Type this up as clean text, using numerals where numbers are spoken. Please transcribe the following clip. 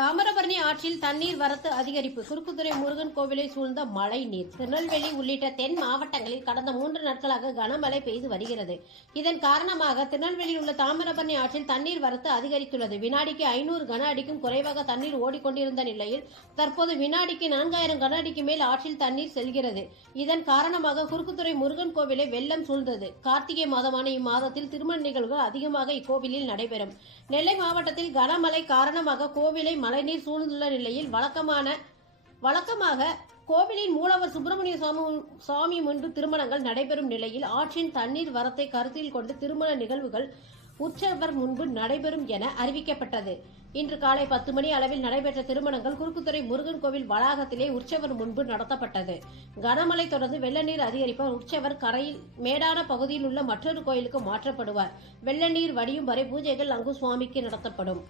தாமிரபரணி ஆற்றில் தண்ணீர் வரத்து அதிகரிப்பு. குறுக்குத்துறை முருகன் கோவிலை சூழ்ந்த மழை நீர். திருநெல்வேலி உள்ளிட்ட தென் மாவட்டங்களில் கடந்த 3 நாட்களாக கனமழை பெய்து வருகிறது. இதன் காரணமாக திருநெல்வேலியில் உள்ள தாமிரபரணி ஆற்றில் தண்ணீர் வரத்து அதிகரித்துள்ளது. வினாடிக்கு 500 கன அடிக்கும் குறைவாக தண்ணீர் ஓடிக்கொண்டிருந்த நிலையில் தற்போது வினாடிக்கு 4000 கன அடிக்கு மேல் ஆற்றில் தண்ணீர் செல்கிறது. இதன் காரணமாக குறுக்குத்துறை முருகன் கோவிலை வெள்ளம் சூழ்ந்தது. கார்த்திகை மாதமான இம்மாதத்தில் திருமண நிகழ்வுகள் அதிகமாக இக்கோவிலில் நடைபெறும். நெல்லை மாவட்டத்தில் கனமழை காரணமாக கோவிலை மழைநீர் சூழ்ந்துள்ள நிலையில் வழக்கமாக கோவிலின் மூலவர் சுப்பிரமணிய சுவாமி முன்பு திருமணங்கள் நடைபெறும் நிலையில் ஆற்றின் தண்ணீர் வரத்தை கருத்தில் கொண்டு திருமண நிகழ்வுகள் உற்சவர் முன்பு நடைபெறும் என அறிவிக்கப்பட்டது. இன்று காலை 10 மணி அளவில் நடைபெற்ற திருமணங்கள் குறுக்குத்துறை முருகன் கோவில் வளாகத்திலே உற்சவர் முன்பு நடத்தப்பட்டது. கனமழை தொடர்ந்து வெள்ள நீர் அதிகரிப்பால் உற்சவர் கரையில் மேடான பகுதியில் உள்ள மற்றொரு கோயிலுக்கு மாற்றப்படுவார். வெள்ள நீர் வடியும் வரை பூஜைகள் அங்கு சுவாமிக்கு நடத்தப்படும்.